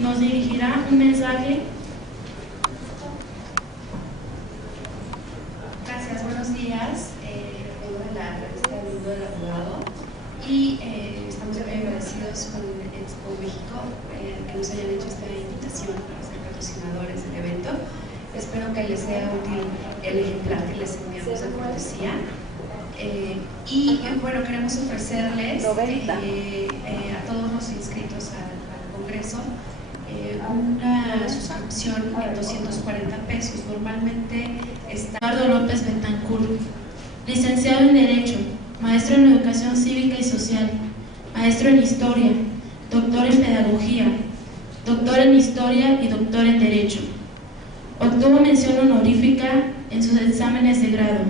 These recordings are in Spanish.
nos dirigirá un mensaje. Gracias, buenos días. Vengo de la revista del Mundo del Abogado y estamos muy agradecidos con Expo México que nos hayan hecho esta invitación para ser patrocinadores del evento. Espero que les sea útil el ejemplar que les enviamos de cortesía. Y bueno, queremos ofrecerles a todos los inscritos al Congreso una suscripción en 240 pesos. Normalmente está Eduardo López Betancourt, licenciado en Derecho, maestro en Educación Cívica y Social, maestro en Historia, doctor en Pedagogía, doctor en Historia y doctor en Derecho. Obtuvo mención honorífica en sus exámenes de grado.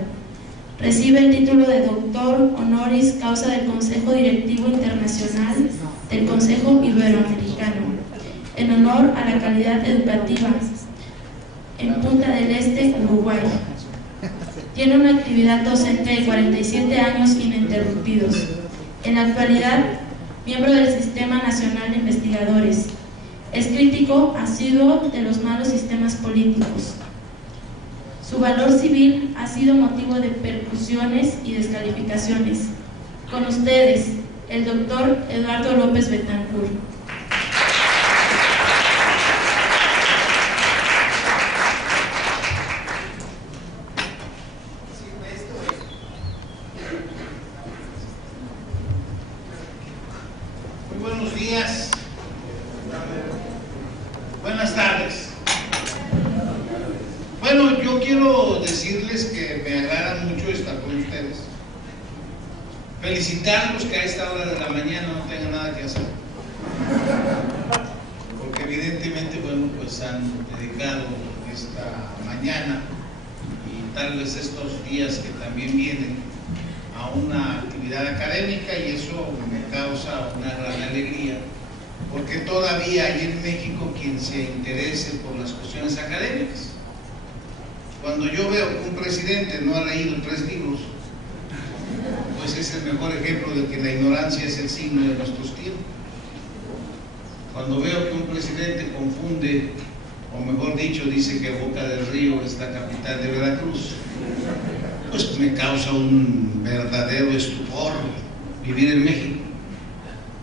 Recibe el título de doctor honoris causa del Consejo Directivo Internacional del Consejo Iberoamericano, en honor a la calidad educativa en Punta del Este, Uruguay. Tiene una actividad docente de 47 años ininterrumpidos. En la actualidad, miembro del Sistema Nacional de Investigadores. Es crítico asiduo de los malos sistemas políticos. Su valor civil ha sido motivo de percusiones y descalificaciones. Con ustedes, el doctor Eduardo López Betancourt. Muy buenos días. Buenas tardes. Bueno, yo quiero decirles que me agrada mucho estar con ustedes. Felicitarlos que a esta hora de la mañana no tengan nada que hacer. Porque evidentemente, bueno, pues han dedicado esta mañana y tal vez estos días que también vienen a una actividad académica, y eso me causa una gran alegría, porque todavía hay en México quien se interese por las cuestiones académicas. Cuando yo veo que un presidente no ha leído 3 libros, pues es el mejor ejemplo de que la ignorancia es el signo de nuestros tiempos. Cuando veo que un presidente confunde, o mejor dicho, dice que Boca del Río es la capital de Veracruz, pues me causa un verdadero estupor vivir en México,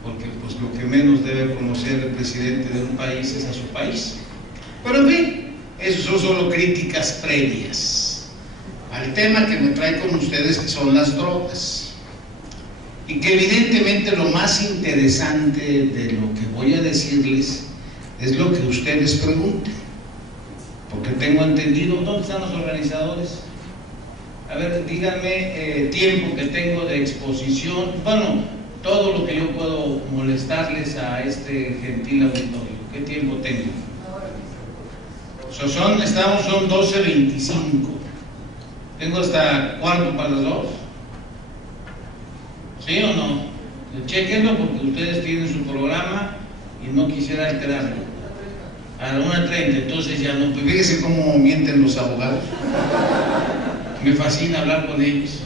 porque pues lo que menos debe conocer el presidente de un país es a su país. Pero en fin, eso son solo críticas previas al tema que me trae con ustedes, que son las drogas, y que evidentemente lo más interesante de lo que voy a decirles es lo que ustedes pregunten, porque tengo entendido. ¿Dónde están los organizadores? A ver, díganme tiempo que tengo de exposición, bueno, todo lo que yo puedo molestarles a este gentil auditorio. ¿Qué tiempo tengo? Son 12:25. ¿Tengo hasta cuarto para las 2? ¿Sí o no? Chequenlo, porque ustedes tienen su programa y no quisiera alterarlo. A la 1:30, entonces ya no. Pues fíjense cómo mienten los abogados. Me fascina hablar con ellos,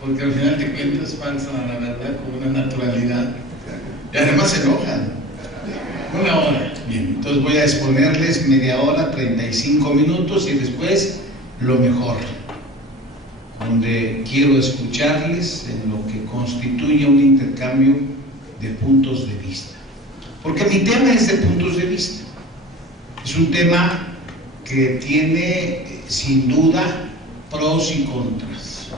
porque al final de cuentas falsan a la verdad con una naturalidad, y además se enojan. 1 hora. Bien, entonces voy a exponerles media hora, 35 minutos, y después lo mejor, donde quiero escucharles en lo que constituye un intercambio de puntos de vista, porque mi tema es de puntos de vista. Es un tema que tiene sin duda pros y contras,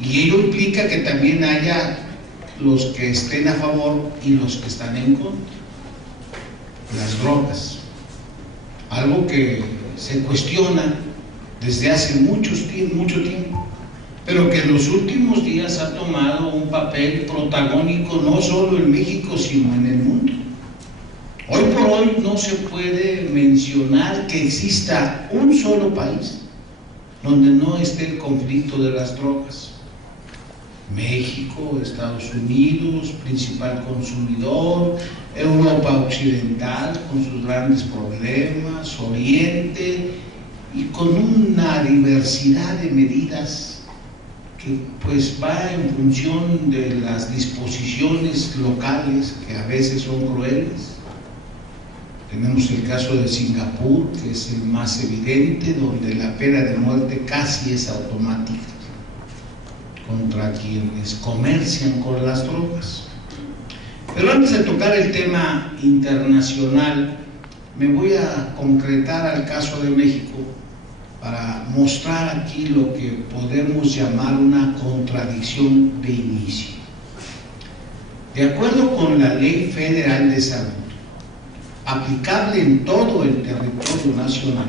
y ello implica que también haya los que estén a favor y los que están en contra. Las drogas, algo que se cuestiona desde hace mucho tiempo, pero que en los últimos días ha tomado un papel protagónico no solo en México, sino en el mundo. Hoy por hoy no se puede mencionar que exista un solo país donde no esté el conflicto de las drogas. México, Estados Unidos, principal consumidor, Europa Occidental con sus grandes problemas, Oriente, y con una diversidad de medidas que pues va en función de las disposiciones locales, que a veces son crueles, Tenemos el caso de Singapur, que es el más evidente, donde la pena de muerte casi es automática contra quienes comercian con las drogas. Pero antes de tocar el tema internacional, me voy a concretar al caso de México para mostrar aquí lo que podemos llamar una contradicción de inicio. De acuerdo con la Ley Federal de Salud, aplicable en todo el territorio nacional,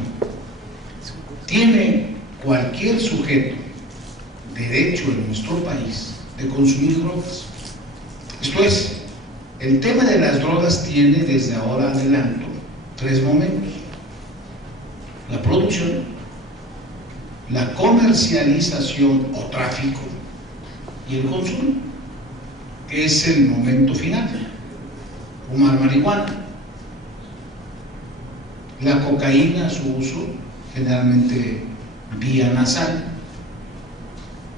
tiene cualquier sujeto derecho en nuestro país de consumir drogas. Esto es, el tema de las drogas tiene desde ahora adelanto 3 momentos: la producción, la comercialización o tráfico y el consumo, que es el momento final. Fumar marihuana, la cocaína, su uso generalmente vía nasal,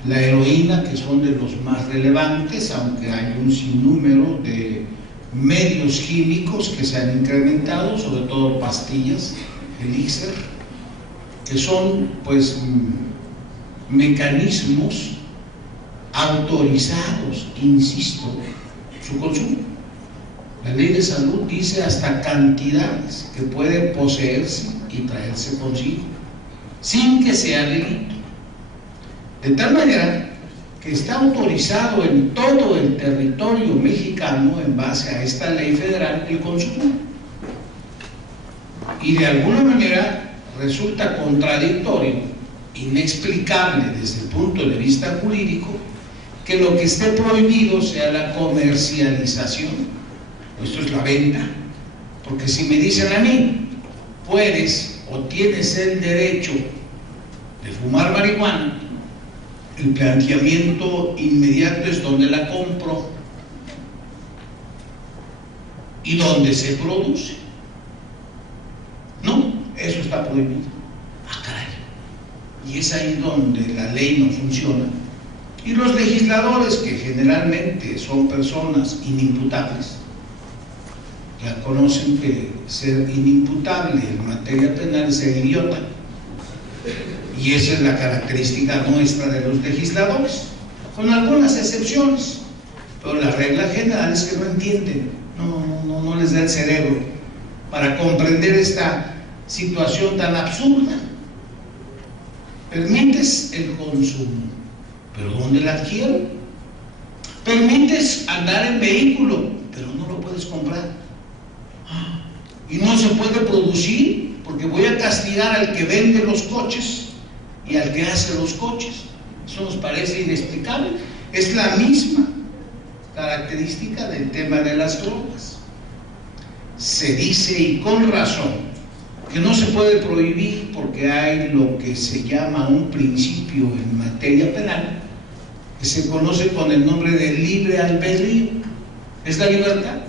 la heroína, que son de los más relevantes, aunque hay un sinnúmero de medios químicos que se han incrementado, sobre todo pastillas, elixir, que son pues mecanismos autorizados, insisto, su consumo. La Ley de Salud dice hasta cantidades que pueden poseerse y traerse consigo, sin que sea delito. De tal manera que está autorizado en todo el territorio mexicano, en base a esta ley federal, el consumo. Y de alguna manera resulta contradictorio, inexplicable desde el punto de vista jurídico, que lo que esté prohibido sea la comercialización. Esto es la venta. Porque si me dicen a mí, puedes o tienes el derecho de fumar marihuana, el planteamiento inmediato es dónde la compro y dónde se produce. No, eso está prohibido. Ah, caray. Y es ahí donde la ley no funciona. Y los legisladores, que generalmente son personas inimputables, ya conocen que ser inimputable en materia penal es ser idiota. Y esa es la característica nuestra de los legisladores, con algunas excepciones, pero la regla general es que no entienden, no les da el cerebro para comprender esta situación tan absurda. Permites el consumo, pero ¿dónde la adquiero? Permites andar en vehículo, pero no lo puedes comprar. Y no se puede producir porque voy a castigar al que vende los coches y al que hace los coches. Eso nos parece inexplicable. Es la misma característica del tema de las drogas. Se dice, y con razón, que no se puede prohibir porque hay lo que se llama un principio en materia penal que se conoce con el nombre de libre albedrío. Es la libertad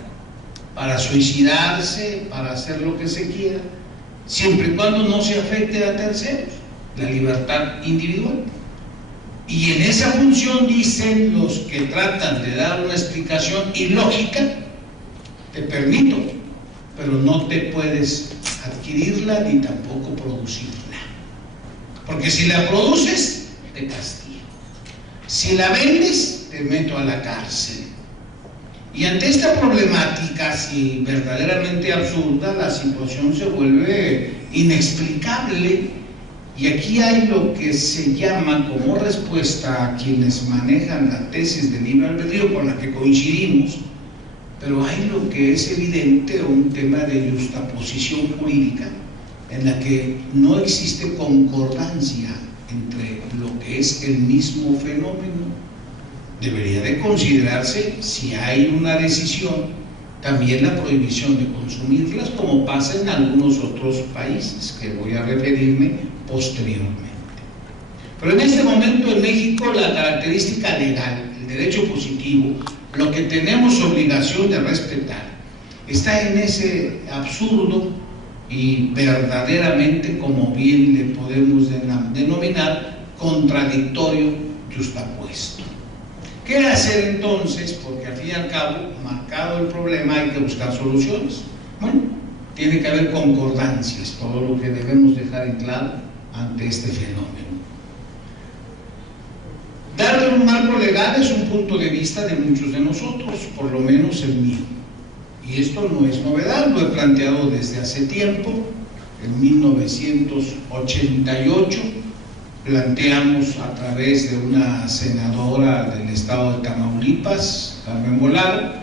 para suicidarse, para hacer lo que se quiera, siempre y cuando no se afecte a terceros, la libertad individual. Y en esa función dicen los que tratan de dar una explicación ilógica: te permito, pero no te puedes adquirirla ni tampoco producirla, porque si la produces te castigo, si la vendes te meto a la cárcel. Y ante esta problemática, si verdaderamente absurda, la situación se vuelve inexplicable. Y aquí hay lo que se llama, como respuesta a quienes manejan la tesis de libre albedrío, con la que coincidimos, pero hay lo que es evidente, un tema de justaposición jurídica, en la que no existe concordancia entre lo que es el mismo fenómeno. Debería de considerarse, si hay una decisión, también la prohibición de consumirlas, como pasa en algunos otros países, que voy a referirme posteriormente. Pero en este momento en México la característica legal, el derecho positivo, lo que tenemos obligación de respetar, está en ese absurdo y verdaderamente, como bien le podemos denominar, contradictorio justapuesto. ¿Qué hacer entonces? Porque al fin y al cabo, marcado el problema, hay que buscar soluciones. Bueno, tiene que haber concordancias, todo lo que debemos dejar en claro ante este fenómeno. Darle un marco legal es un punto de vista de muchos de nosotros, por lo menos el mío. Y esto no es novedad, lo he planteado desde hace tiempo. En 1988 planteamos a través de una senadora del estado de Tamaulipas, Carmen Volado,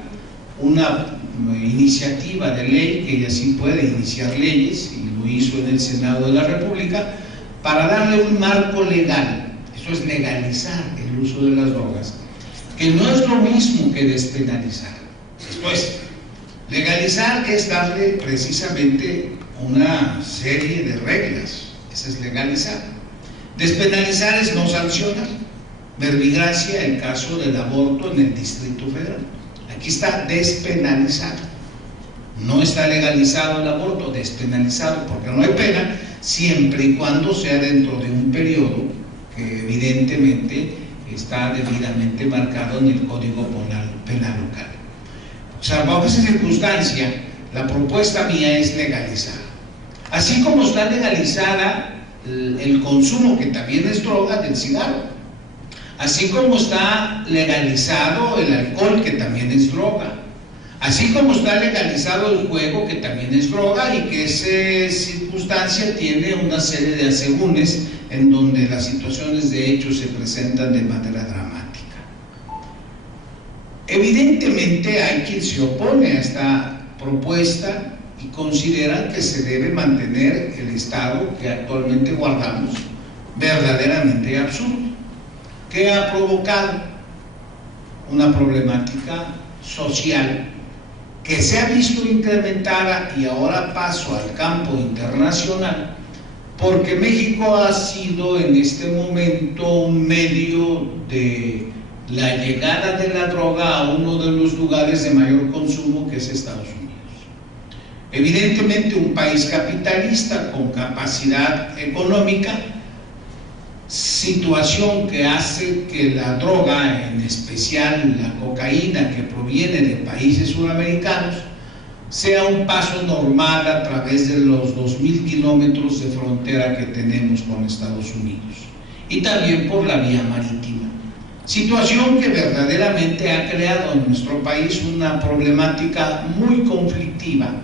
una iniciativa de ley, que ella sí puede iniciar leyes, y lo hizo en el Senado de la República, para darle un marco legal. Eso es legalizar el uso de las drogas, que no es lo mismo que despenalizar. Esto es, legalizar es darle precisamente una serie de reglas, eso es legalizar. Despenalizar es no sancionar. Verbigracia, el caso del aborto en el Distrito Federal. Aquí está despenalizado. No está legalizado el aborto, despenalizado, porque no hay pena, siempre y cuando sea dentro de un periodo que evidentemente está debidamente marcado en el Código Penal local. O sea, bajo esa circunstancia, la propuesta mía es legalizar. Así como está legalizada el consumo, que también es droga, del cigarro. Así como está legalizado el alcohol, que también es droga. Así como está legalizado el juego, que también es droga, y que esa circunstancia tiene una serie de asegúnes en donde las situaciones de hecho se presentan de manera dramática. Evidentemente hay quien se opone a esta propuesta y consideran que se debe mantener el estado que actualmente guardamos, verdaderamente absurdo, que ha provocado una problemática social que se ha visto incrementada, y ahora paso al campo internacional, porque México ha sido en este momento un medio de la llegada de la droga a uno de los lugares de mayor consumo, que es Estados Unidos. Evidentemente un país capitalista con capacidad económica, situación que hace que la droga, en especial la cocaína que proviene de países sudamericanos, sea un paso normal a través de los 2.000 kilómetros de frontera que tenemos con Estados Unidos, y también por la vía marítima. Situación que verdaderamente ha creado en nuestro país una problemática muy conflictiva.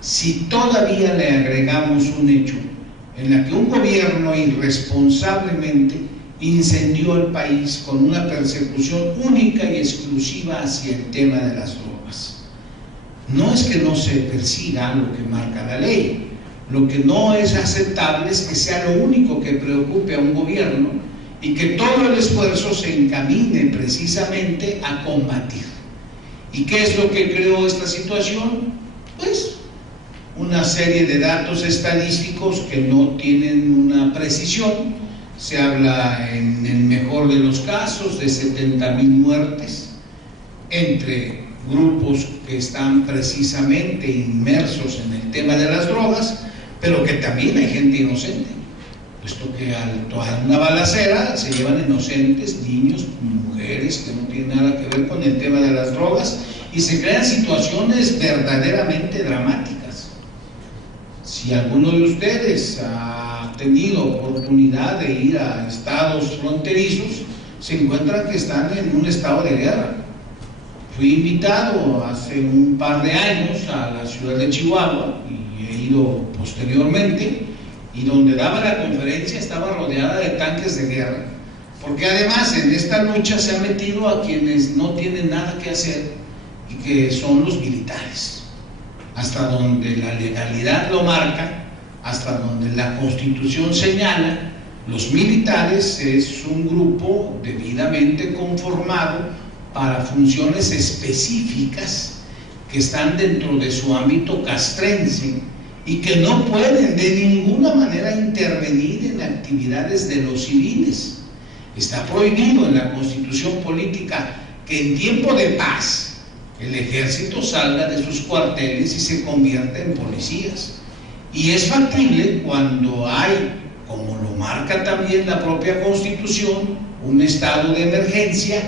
Si todavía le agregamos un hecho en la que un gobierno irresponsablemente incendió el país con una persecución única y exclusiva hacia el tema de las drogas. No es que no se persiga lo que marca la ley, lo que no es aceptable es que sea lo único que preocupe a un gobierno y que todo el esfuerzo se encamine precisamente a combatir. ¿Y qué es lo que creó esta situación? Pues una serie de datos estadísticos que no tienen una precisión. Se habla, en el mejor de los casos, de 70,000 muertes entre grupos que están precisamente inmersos en el tema de las drogas, pero que también hay gente inocente, puesto que a una balacera se llevan inocentes, niños, mujeres que no tienen nada que ver con el tema de las drogas, y se crean situaciones verdaderamente dramáticas. Si alguno de ustedes ha tenido oportunidad de ir a estados fronterizos, se encuentran que están en un estado de guerra. Fui invitado hace un par de años a la ciudad de Chihuahua, y he ido posteriormente, y donde daba la conferencia estaba rodeada de tanques de guerra, porque además en esta lucha se ha metido a quienes no tienen nada que hacer, y que son los militares. Hasta donde la legalidad lo marca, hasta donde la Constitución señala, los militares es un grupo debidamente conformado para funciones específicas que están dentro de su ámbito castrense y que no pueden de ninguna manera intervenir en actividades de los civiles. Está prohibido en la Constitución política que en tiempo de paz el ejército salga de sus cuarteles y se convierta en policías. Y es factible cuando hay, como lo marca también la propia Constitución, un estado de emergencia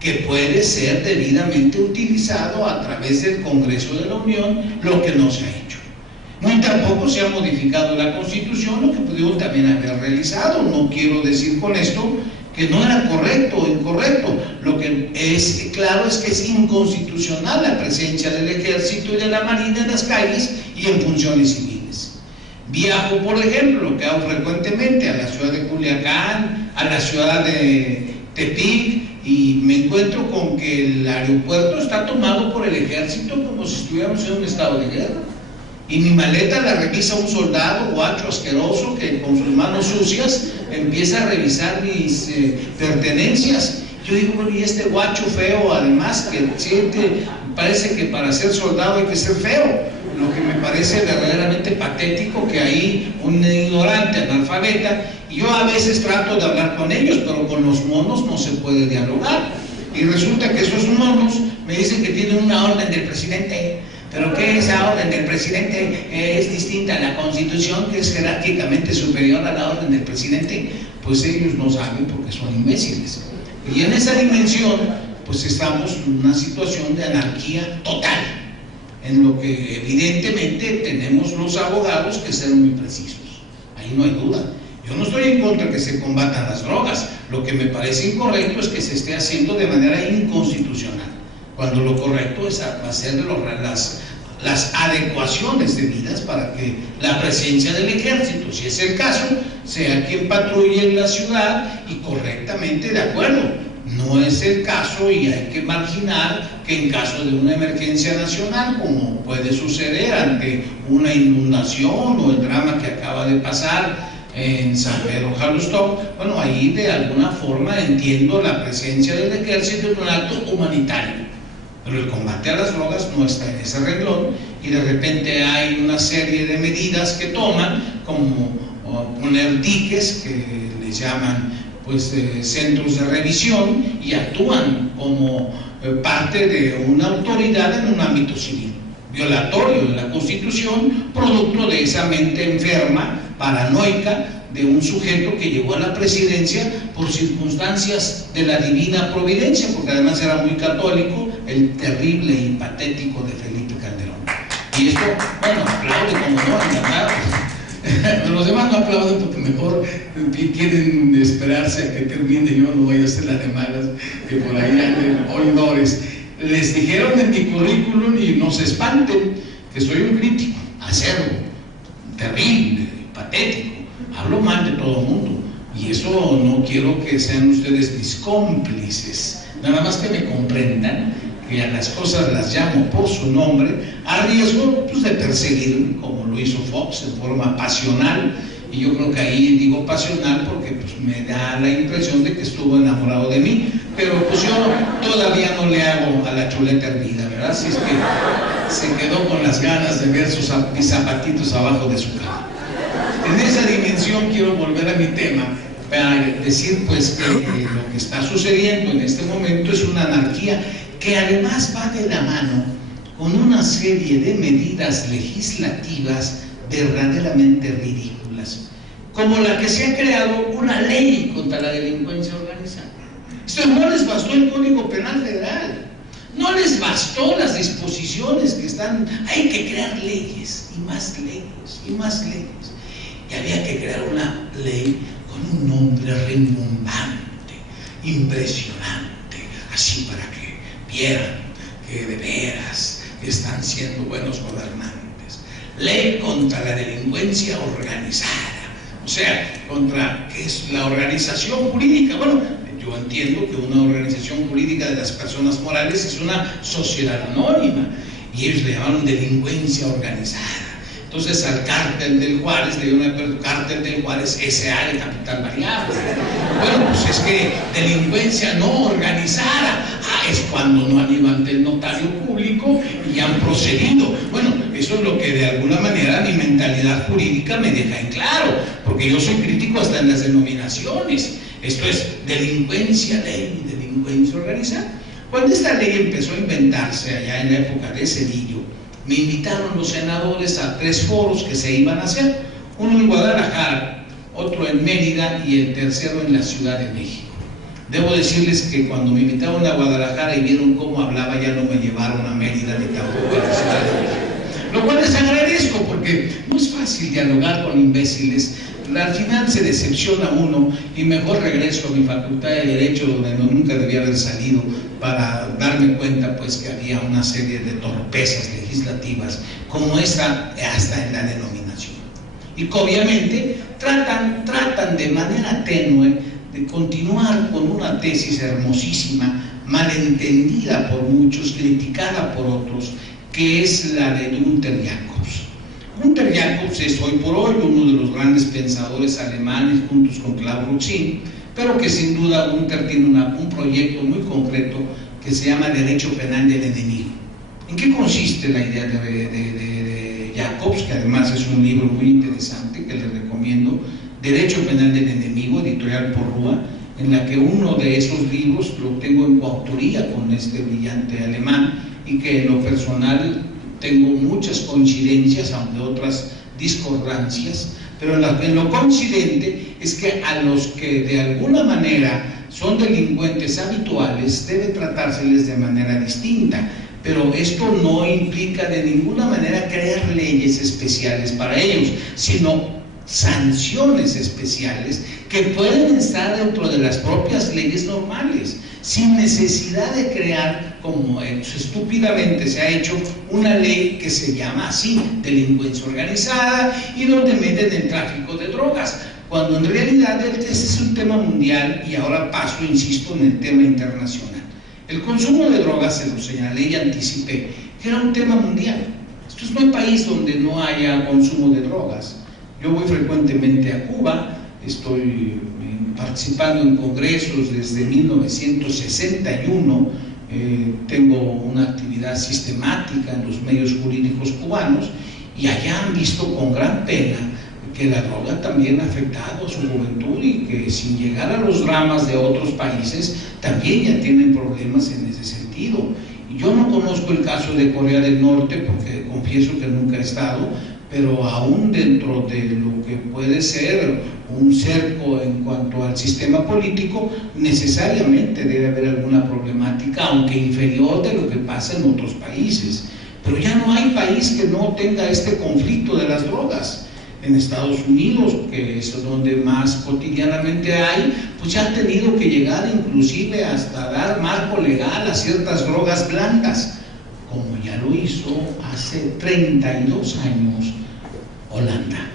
que puede ser debidamente utilizado a través del Congreso de la Unión, lo que no se ha hecho. Ni tampoco se ha modificado la Constitución, lo que pudieron también haber realizado. No quiero decir con esto que no era correcto o incorrecto. Lo que es claro es que es inconstitucional la presencia del Ejército y de la Marina en las calles y en funciones civiles. Viajo, por ejemplo, lo que hago frecuentemente, a la ciudad de Culiacán, a la ciudad de Tepic, y me encuentro con que el aeropuerto está tomado por el Ejército como si estuviéramos en un estado de guerra. Y mi maleta la revisa un soldado guacho asqueroso que con sus manos sucias empieza a revisar mis pertenencias. Yo digo, bueno, y este guacho feo, además, que parece que para ser soldado hay que ser feo. Lo que me parece verdaderamente patético, que ahí un ignorante, analfabeta, y yo a veces trato de hablar con ellos, pero con los monos no se puede dialogar. Y resulta que esos monos me dicen que tienen una orden del presidente. Pero que esa orden del presidente es distinta a la Constitución, que es jerárquicamente superior a la orden del presidente. Pues ellos no saben porque son imbéciles. Y en esa dimensión, pues estamos en una situación de anarquía total, en lo que evidentemente tenemos los abogados que ser muy precisos. Ahí no hay duda. Yo no estoy en contra de que se combatan las drogas. Lo que me parece incorrecto es que se esté haciendo de manera inconstitucional, cuando lo correcto es hacer las adecuaciones debidas para que la presencia del Ejército, si es el caso, sea quien patrulle en la ciudad y correctamente, de acuerdo. No es el caso y hay que marginar que en caso de una emergencia nacional, como puede suceder ante una inundación o el drama que acaba de pasar en San Pedro Jalustó, bueno, ahí de alguna forma entiendo la presencia del Ejército en un acto humanitario. Pero el combate a las drogas no está en ese renglón, y de repente hay una serie de medidas que toman, como poner diques, que les llaman pues centros de revisión, y actúan como parte de una autoridad en un ámbito civil, violatorio de la Constitución, producto de esa mente enferma, paranoica, de un sujeto que llegó a la presidencia por circunstancias de la divina providencia, porque además era muy católico, el terrible y patético de Felipe Calderón. Y esto, bueno, aplaude como no, encantado. Los demás no aplauden porque mejor quieren esperarse a que termine. Yo no voy a hacer las de malas, que por ahí hay oidores. Les dijeron en mi currículum, y no se espanten, que soy un crítico acerbo, terrible, patético. Hablo mal de todo el mundo, y eso no quiero que sean ustedes mis cómplices. Nada más que me comprendan que a las cosas las llamo por su nombre, a riesgo pues, de perseguirme, como lo hizo Fox en forma pasional. Y yo creo que ahí digo pasional porque pues, me da la impresión de que estuvo enamorado de mí, pero pues yo todavía no le hago a la chuleta hervida, ¿verdad? Si es que se quedó con las ganas de ver mis zapatitos abajo de su cama. En esa dimensión quiero volver a mi tema para decir pues que lo que está sucediendo en este momento es una anarquía que además va de la mano con una serie de medidas legislativas verdaderamente ridículas, como la que se ha creado una ley contra la delincuencia organizada. Esto no les bastó el Código Penal Federal, no les bastó las disposiciones que están, hay que crear leyes y más leyes y más leyes. Y había que crear una ley con un nombre rimbombante, impresionante, así para que vieran que de veras están siendo buenos gobernantes. Ley contra la delincuencia organizada, o sea, contra ¿qué es la organización jurídica? Bueno, yo entiendo que una organización jurídica de las personas morales es una sociedad anónima, y ellos le llamaron delincuencia organizada. Entonces al cártel del Juárez le dio una cártel del Juárez S.A. de capital variable. Bueno, pues es que delincuencia no organizada, es cuando no han ido ante el notario público y han procedido. Bueno, eso es lo que de alguna manera mi mentalidad jurídica me deja en claro, porque yo soy crítico hasta en las denominaciones. Esto es delincuencia, ley, delincuencia organizada. Cuando esta ley empezó a inventarse allá en la época de Cedillo, me invitaron los senadores a 3 foros que se iban a hacer, uno en Guadalajara, otro en Mérida y el tercero en la Ciudad de México. Debo decirles que cuando me invitaron a Guadalajara y vieron cómo hablaba, ya no me llevaron a Mérida ni tampoco a la Ciudad de México. Lo cual les agradezco, porque porque no es fácil dialogar con imbéciles. Al final se decepciona uno y mejor regreso a mi facultad de Derecho, donde nunca debía haber salido, para darme cuenta pues que había una serie de torpezas legislativas como esa hasta en la denominación, y que obviamente tratan de manera tenue de continuar con una tesis hermosísima, malentendida por muchos, criticada por otros, que es la de Günther Jacobs. Günther Jacobs es hoy por hoy uno de los grandes pensadores alemanes, juntos con Claude Routsin, pero que sin duda Günther tiene un proyecto muy concreto que se llama Derecho Penal del Enemigo. ¿En qué consiste la idea de Jacobs? Que además es un libro muy interesante que les recomiendo, Derecho Penal del Enemigo, editorial Porrúa, en la que uno de esos libros lo tengo en coautoría con este brillante alemán, y que en lo personal tengo muchas coincidencias, aunque otras discordancias, pero en lo coincidente es que a los que de alguna manera son delincuentes habituales debe tratárseles de manera distinta, pero esto no implica de ninguna manera crear leyes especiales para ellos, sino sanciones especiales que pueden estar dentro de las propias leyes normales, sin necesidad de crear, como estúpidamente se ha hecho, una ley que se llama así, delincuencia organizada, y donde meten el tráfico de drogas, cuando en realidad este es un tema mundial. Y ahora paso, insisto, en el tema internacional. El consumo de drogas, se lo señalé y anticipé, que era un tema mundial. Entonces no hay país donde no haya consumo de drogas. Yo voy frecuentemente a Cuba, estoy participando en congresos desde 1961, tengo una actividad sistemática en los medios jurídicos cubanos, y allá han visto con gran pena que la droga también ha afectado a su juventud, y que sin llegar a los dramas de otros países también ya tienen problemas en ese sentido. Y yo no conozco el caso de Corea del Norte, porque confieso que nunca he estado, pero aún dentro de lo que puede ser un cerco en cuanto al sistema político, necesariamente debe haber alguna problemática, aunque inferior de lo que pasa en otros países. Pero ya no hay país que no tenga este conflicto de las drogas. En Estados Unidos, que es donde más cotidianamente hay, pues ya ha tenido que llegar inclusive hasta dar marco legal a ciertas drogas blandas, como ya lo hizo hace 32 años Holanda.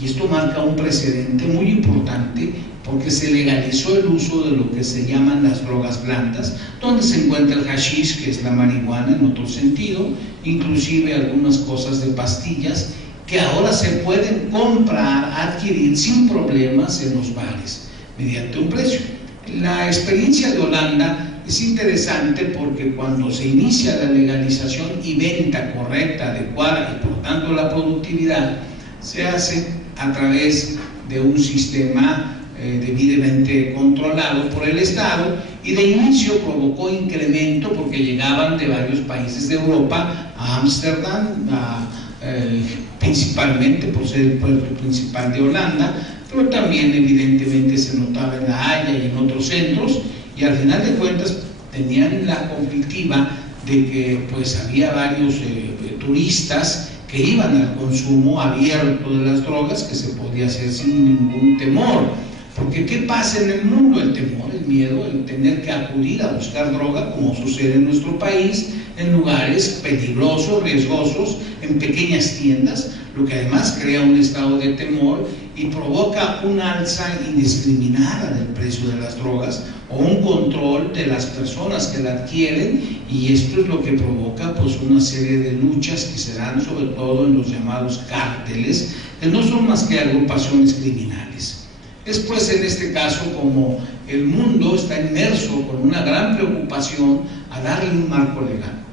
Y esto marca un precedente muy importante, porque se legalizó el uso de lo que se llaman las drogas blandas, donde se encuentra el hashish, que es la marihuana en otro sentido, inclusive algunas cosas de pastillas, que ahora se pueden comprar, adquirir sin problemas en los bares, mediante un precio. La experiencia de Holanda es interesante, porque cuando se inicia la legalización y venta correcta, adecuada, y por tanto la productividad, se hace a través de un sistema debidamente controlado por el Estado, y de inicio provocó incremento, porque llegaban de varios países de Europa a Ámsterdam, principalmente por ser el puerto principal de Holanda, pero también evidentemente se notaba en La Haya y en otros centros, y al final de cuentas tenían la conflictiva de que pues había varios turistas que iban al consumo abierto de las drogas, que se podía hacer sin ningún temor. Porque ¿qué pasa en el mundo? El temor, el miedo, el tener que acudir a buscar droga, como sucede en nuestro país, en lugares peligrosos, riesgosos, en pequeñas tiendas, lo que además crea un estado de temor y provoca una alza indiscriminada del precio de las drogas, o un control de las personas que la adquieren, y esto es lo que provoca pues una serie de luchas que se dan sobre todo en los llamados cárteles, que no son más que agrupaciones criminales. Después, en este caso, como el mundo está inmerso con una gran preocupación a darle un marco legal,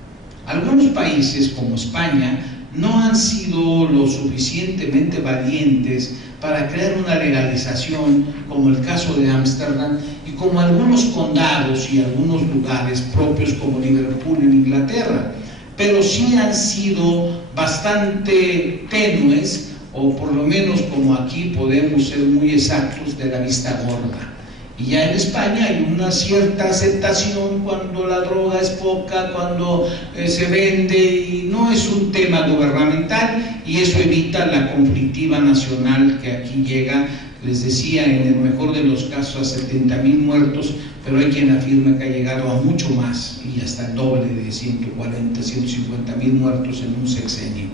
algunos países como España no han sido lo suficientemente valientes para crear una legalización, como el caso de Ámsterdam, y como algunos condados y algunos lugares propios como Liverpool en Inglaterra, pero sí han sido bastante tenues, o por lo menos, como aquí podemos ser muy exactos, de la vista gorda. Y ya en España hay una cierta aceptación cuando la droga es poca, cuando se vende, y no es un tema gubernamental, y eso evita la conflictiva nacional que aquí llega, les decía, en el mejor de los casos a 70,000 muertos, pero hay quien afirma que ha llegado a mucho más, y hasta el doble de 140, 150,000 muertos en un sexenio.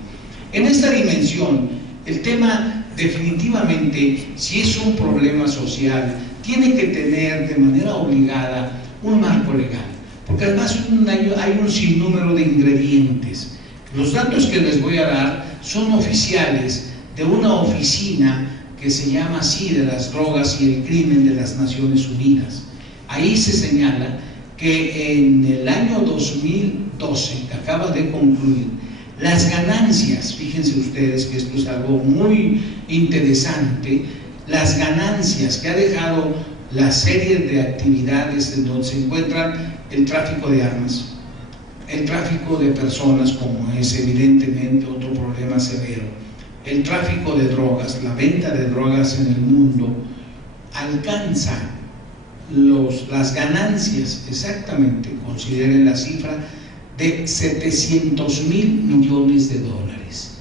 En esta dimensión, el tema definitivamente, si es un problema social, tiene que tener de manera obligada un marco legal, porque además hay un sinnúmero de ingredientes. Los datos que les voy a dar son oficiales de una oficina que se llama así, de las drogas y el crimen de las Naciones Unidas. Ahí se señala que en el año 2012, que acaba de concluir, las ganancias, fíjense ustedes que esto es algo muy interesante, las ganancias que ha dejado la serie de actividades en donde se encuentran el tráfico de armas, el tráfico de personas, como es evidentemente otro problema severo, el tráfico de drogas, la venta de drogas en el mundo, alcanza las ganancias, exactamente, consideren la cifra, de 700,000 millones de dólares.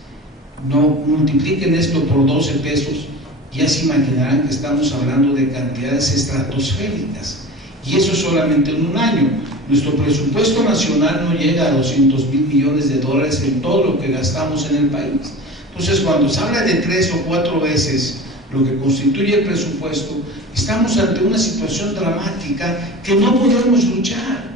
No multipliquen esto por 12 pesos, ya se imaginarán que estamos hablando de cantidades estratosféricas, y eso solamente en un año. Nuestro presupuesto nacional no llega a 200,000 millones de dólares en todo lo que gastamos en el país. Entonces, cuando se habla de 3 o 4 veces lo que constituye el presupuesto, estamos ante una situación dramática que no podemos luchar.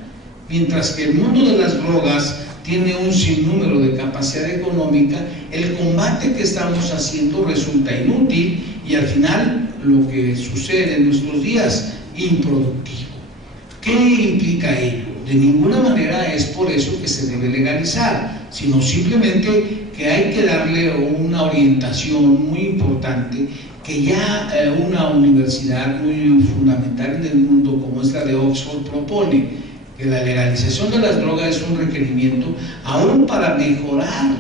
Mientras que el mundo de las drogas tiene un sinnúmero de capacidad económica, el combate que estamos haciendo resulta inútil y al final lo que sucede en nuestros días, improductivo. ¿Qué implica ello? De ninguna manera es por eso que se debe legalizar, sino simplemente que hay que darle una orientación muy importante que ya una universidad muy fundamental en el mundo como es la de Oxford propone, que la legalización de las drogas es un requerimiento aún para mejorar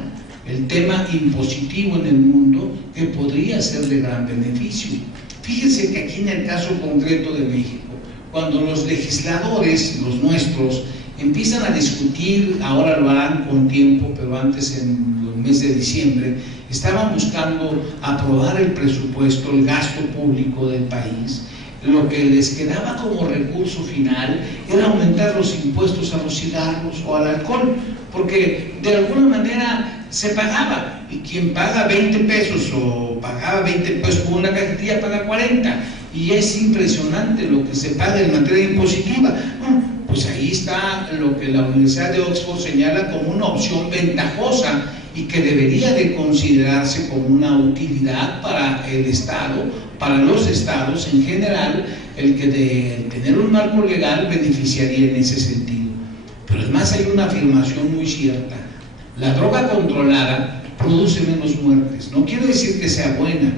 el tema impositivo en el mundo, que podría ser de gran beneficio. Fíjense que aquí en el caso concreto de México, cuando los legisladores, los nuestros, empiezan a discutir, ahora lo harán con tiempo, pero antes en el mes de diciembre, estaban buscando aprobar el presupuesto, el gasto público del país. Lo que les quedaba como recurso final era aumentar los impuestos a los cigarros o al alcohol, porque de alguna manera se pagaba, y quien paga 20 pesos o pagaba 20 pesos por una cajetilla paga 40, y es impresionante lo que se paga en materia impositiva. Pues ahí está lo que la Universidad de Oxford señala como una opción ventajosa y que debería de considerarse como una utilidad para el Estado, para los estados en general, el que de tener un marco legal beneficiaría en ese sentido. Pero además hay una afirmación muy cierta: la droga controlada produce menos muertes. No quiere decir que sea buena,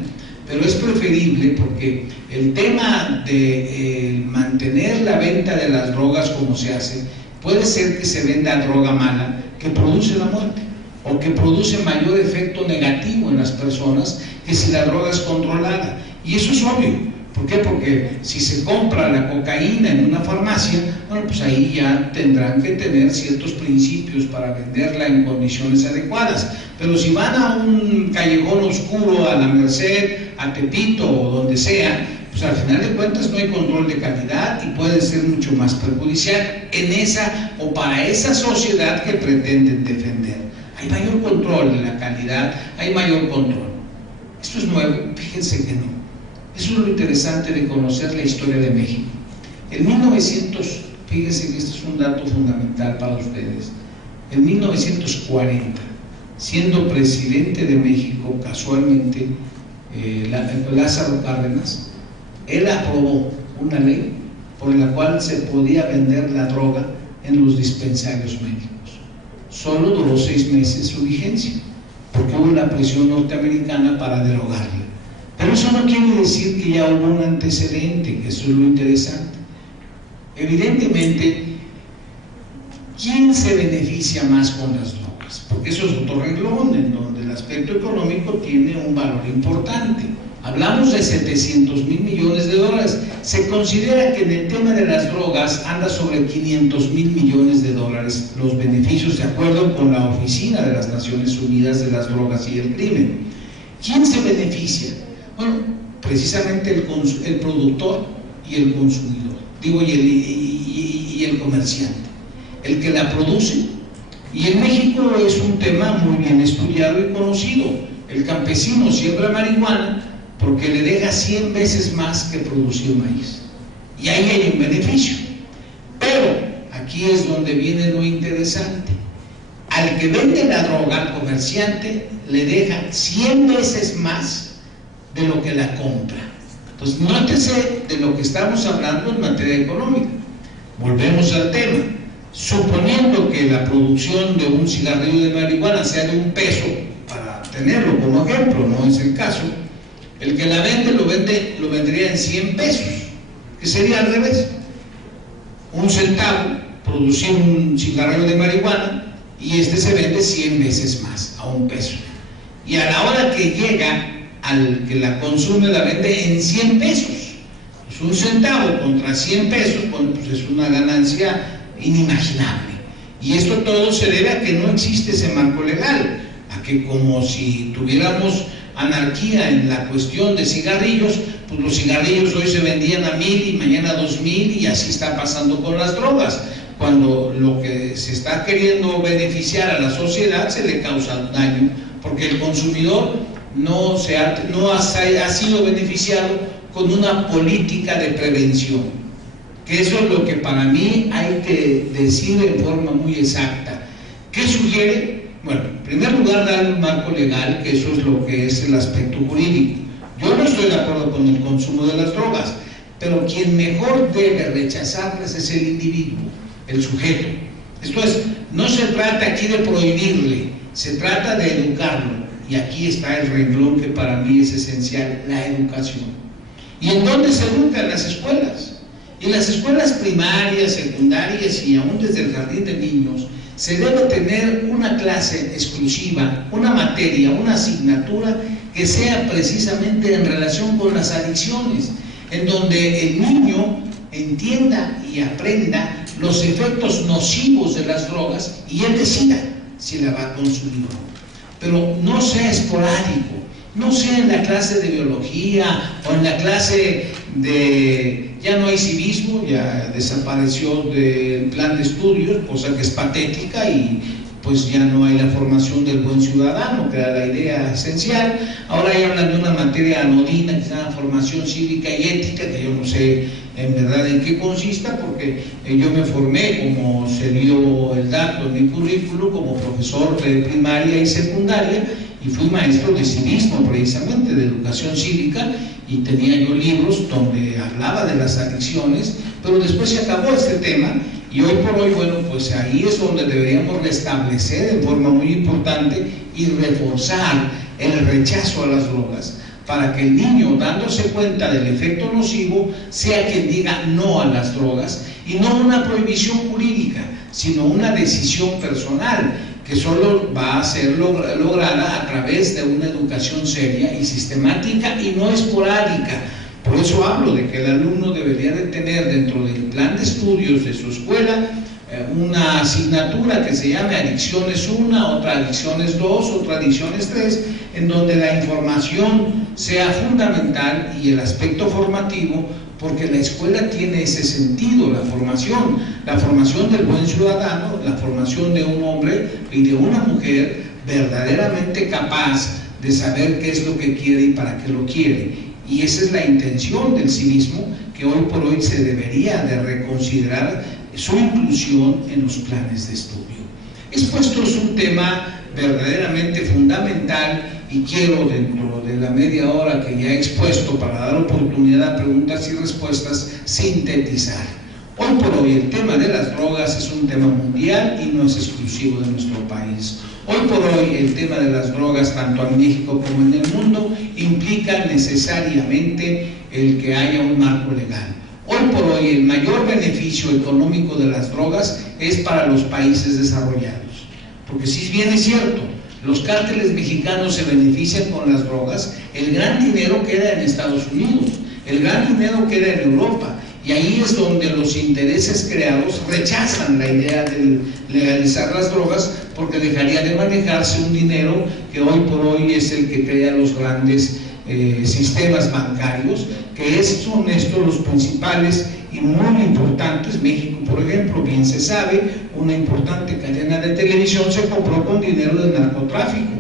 pero es preferible, porque el tema de mantener la venta de las drogas como se hace, puede ser que se venda droga mala que produce la muerte, o que produce mayor efecto negativo en las personas que si la droga es controlada. Y eso es obvio. ¿Por qué? Porque si se compra la cocaína en una farmacia, bueno, pues ahí ya tendrán que tener ciertos principios para venderla en condiciones adecuadas. Pero si van a un callejón oscuro, a la Merced, a Tepito o donde sea, pues al final de cuentas no hay control de calidad y puede ser mucho más perjudicial en esa o para esa sociedad que pretenden defender. Hay mayor control de la calidad, hay mayor control. Esto es nuevo, fíjense que no. Eso es lo interesante de conocer la historia de México. En 1900, fíjense que este es un dato fundamental para ustedes, en 1940, siendo presidente de México casualmente Lázaro Cárdenas, él aprobó una ley por la cual se podía vender la droga en los dispensarios médicos. Solo duró 6 meses su vigencia, porque hubo una presión norteamericana para derogarla. Pero eso no quiere decir que ya hubo un antecedente, que eso es lo interesante. Evidentemente, ¿quién se beneficia más con las drogas? Porque eso es otro renglón en donde el aspecto económico tiene un valor importante. Hablamos de 700,000 millones de dólares. Se considera que en el tema de las drogas anda sobre 500,000 millones de dólares los beneficios, de acuerdo con la Oficina de las Naciones Unidas de las Drogas y el Crimen. ¿Quién se beneficia? Bueno, precisamente el productor y el consumidor, y el comerciante, el que la produce. Y en México es un tema muy bien estudiado y conocido. El campesino siembra marihuana porque le deja 100 veces más que producir maíz, y ahí hay un beneficio. Pero aquí es donde viene lo interesante: al que vende la droga, al comerciante, le deja 100 veces más de lo que la compra. Entonces, nótese de lo que estamos hablando en materia económica. Volvemos al tema. Suponiendo que la producción de un cigarrillo de marihuana sea de $1, para tenerlo como ejemplo, no es el caso, el que la vende lo vendría en 100 pesos, que sería al revés. 1 centavo producir un cigarrillo de marihuana, y este se vende 100 veces más, a $1. Y a la hora que llega al que la consume, la vende en 100 pesos. Pues 1 centavo contra 100 pesos, bueno, pues es una ganancia inimaginable. Y esto todo se debe a que no existe ese marco legal, a que, como si tuviéramos anarquía en la cuestión de cigarrillos, pues los cigarrillos hoy se vendían a 1,000 y mañana a 2,000, y así está pasando con las drogas, cuando lo que se está queriendo beneficiar a la sociedad se le causa daño, porque el consumidor no ha sido beneficiado con una política de prevención, que eso es lo que para mí hay que decir en forma muy exacta. ¿Qué sugiere? Bueno, en primer lugar, dar un marco legal, que eso es lo que es el aspecto jurídico. Yo no estoy de acuerdo con el consumo de las drogas, pero quien mejor debe rechazarlas es el individuo, el sujeto. Esto es, no se trata aquí de prohibirle, se trata de educarlo. Y aquí está el renglón que para mí es esencial: la educación. ¿Y en dónde se educa? En las escuelas. Y en las escuelas primarias, secundarias y aún desde el jardín de niños, se debe tener una clase exclusiva, una materia, una asignatura que sea precisamente en relación con las adicciones, en donde el niño entienda y aprenda los efectos nocivos de las drogas y él decida si la va a consumir o no. Pero no sea esporádico, no sea en la clase de biología o en la clase de... Ya no hay civismo, ya desapareció del plan de estudios, cosa que es patética, y pues ya no hay la formación del buen ciudadano, que era la idea esencial. Ahora ya hablan de una materia anodina que se llama formación cívica y ética, que yo no sé en verdad en qué consista, porque yo me formé, como se dio el dato en mi currículum, como profesor de primaria y secundaria, y fui maestro de civismo, precisamente, de educación cívica, y tenía yo libros donde hablaba de las adicciones, pero después se acabó este tema, y hoy por hoy, bueno, pues ahí es donde deberíamos restablecer en forma muy importante y reforzar el rechazo a las drogas, para que el niño, dándose cuenta del efecto nocivo, sea quien diga no a las drogas, y no una prohibición jurídica, sino una decisión personal, que solo va a ser lograda a través de una educación seria y sistemática y no esporádica. Por eso hablo de que el alumno debería de tener dentro del plan de estudios de su escuela una asignatura que se llame Adicciones 1, otra Adicciones 2, otra Adicciones 3, en donde la información sea fundamental y el aspecto formativo, porque la escuela tiene ese sentido, la formación del buen ciudadano, la formación de un hombre y de una mujer verdaderamente capaz de saber qué es lo que quiere y para qué lo quiere. Y esa es la intención del civismo, que hoy por hoy se debería de reconsiderar su inclusión en los planes de estudio. Esto es un tema verdaderamente fundamental, y quiero, dentro de la media hora que ya he expuesto para dar oportunidad a preguntas y respuestas, sintetizar. Hoy por hoy el tema de las drogas es un tema mundial y no es exclusivo de nuestro país. Hoy por hoy el tema de las drogas, tanto en México como en el mundo, implica necesariamente el que haya un marco legal. Hoy por hoy el mayor beneficio económico de las drogas es para los países desarrollados, porque si bien es cierto, Los cárteles mexicanos se benefician con las drogas, el gran dinero queda en Estados Unidos, el gran dinero queda en Europa, y ahí es donde los intereses creados rechazan la idea de legalizar las drogas, porque dejaría de manejarse un dinero que hoy por hoy es el que crea los grandes sistemas bancarios, que son estos los principales y muy importantes. México, por ejemplo, bien se sabe, una importante cadena de televisión se compró con dinero del narcotráfico,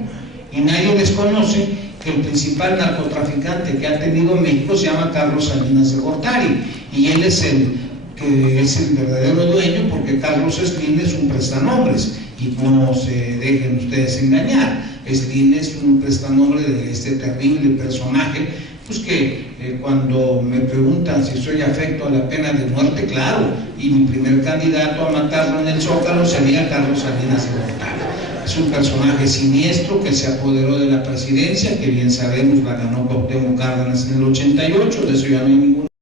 y nadie desconoce que el principal narcotraficante que ha tenido México se llama Carlos Salinas de Gortari, y él es el verdadero dueño, porque Carlos Slim es un prestanombres, y no se dejen ustedes engañar. Slim es un prestanombre de este terrible personaje, pues que cuando me preguntan si soy afecto a la pena de muerte, claro, y mi primer candidato a matarlo en el Zócalo sería Carlos Salinas de Gortari. Es un personaje siniestro que se apoderó de la presidencia, que bien sabemos la ganó Cuauhtémoc Cárdenas en el 88, de eso ya no hay ningún